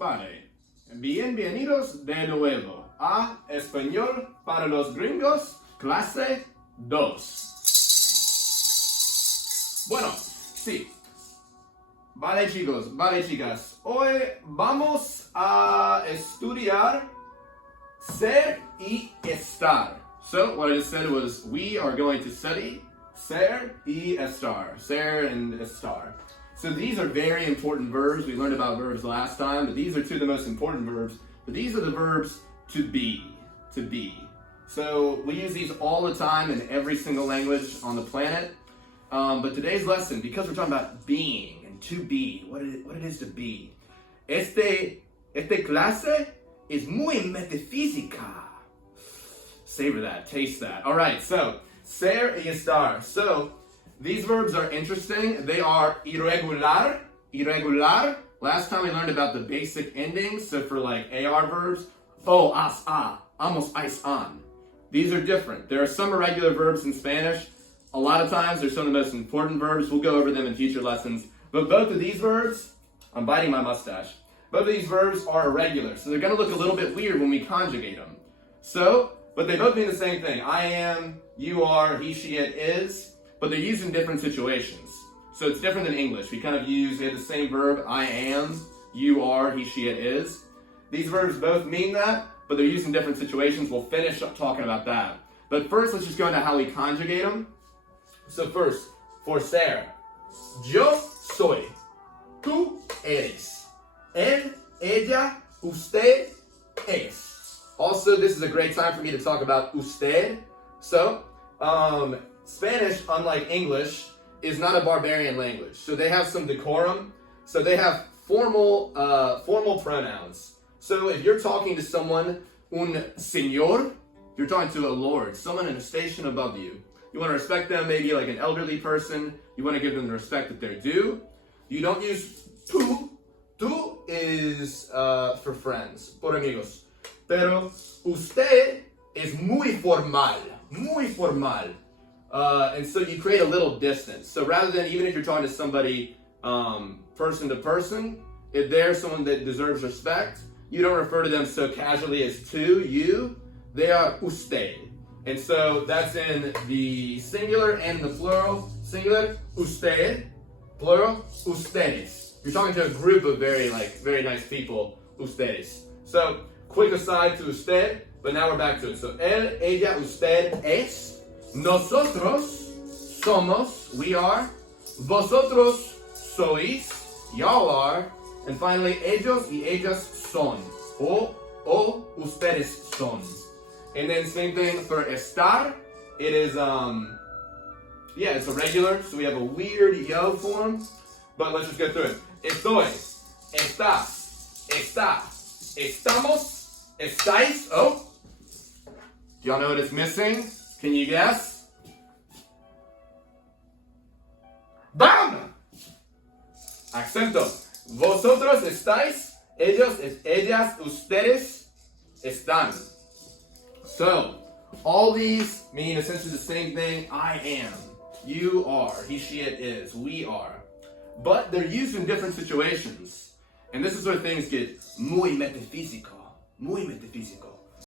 Vale, bienvenidos de nuevo a Español para los Gringos, clase 2. Bueno, sí. Vale chicos, vale chicas, hoy vamos a estudiar ser y estar. So what I just said was we are going to study ser y estar, ser and estar. So these are very important verbs. We learned about verbs last time, but these are two of the most important verbs. But these are the verbs to be, to be. So we use these all the time in every single language on the planet. But today's lesson, because we're talking about being and to be, what it is to be. Esta clase es muy metafísica. Savor that, taste that. All right, so ser y estar. So these verbs are interesting. They are irregular. Last time we learned about the basic endings. So for like AR verbs, o, as, a, amos, ais, an. These are different. There are some irregular verbs in Spanish. A lot of times they're some of the most important verbs. We'll go over them in future lessons. But both of these verbs, I'm biting my mustache. Both of these verbs are irregular. So they're going to look a little bit weird when we conjugate them. So, but they both mean the same thing. I am, you are, he, she, it is. But they're used in different situations. So it's different than English. We have the same verb, I am, you are, he, she, it is. These verbs both mean that, but they're used in different situations. We'll finish up talking about that. But first, let's just go into how we conjugate them. So first, for ser, yo soy, tú eres, él, ella, usted es. Also, this is a great time for me to talk about usted. So, Spanish, unlike English, is not a barbarian language. So they have some decorum. So they have formal pronouns. So if you're talking to someone, un señor, you're talking to a lord, someone in a station above you. You want to respect them, maybe like an elderly person. You want to give them the respect that they're due. You don't use tú. Tú is for friends, por amigos. Pero usted es muy formal, muy formal. And so you create a little distance. So rather than, even if you're talking to somebody person to person, if they're someone that deserves respect, you don't refer to them so casually as to, you. They are usted. And so that's in the singular and the plural. Singular, usted. Plural, ustedes. You're talking to a group of very nice people, ustedes. So, quick aside to usted, but now we're back to it. So, él, ella, usted, es. Nosotros somos, we are. Vosotros sois, y'all are. And finally, ellos y ellas son. O ustedes son. And then same thing for estar. It is, it's irregular, so we have a weird yo form. But let's just go through it. Estoy, estás, está, estamos, estáis. Oh, do y'all know what it's missing? Can you guess? ¡Bam! Acento. Vosotros estáis, ellos, ellas, ustedes están. So, all these mean essentially the same thing. I am. You are. He, she, it is. We are. But they're used in different situations. And this is where things get muy metafísico. Muy metafísico.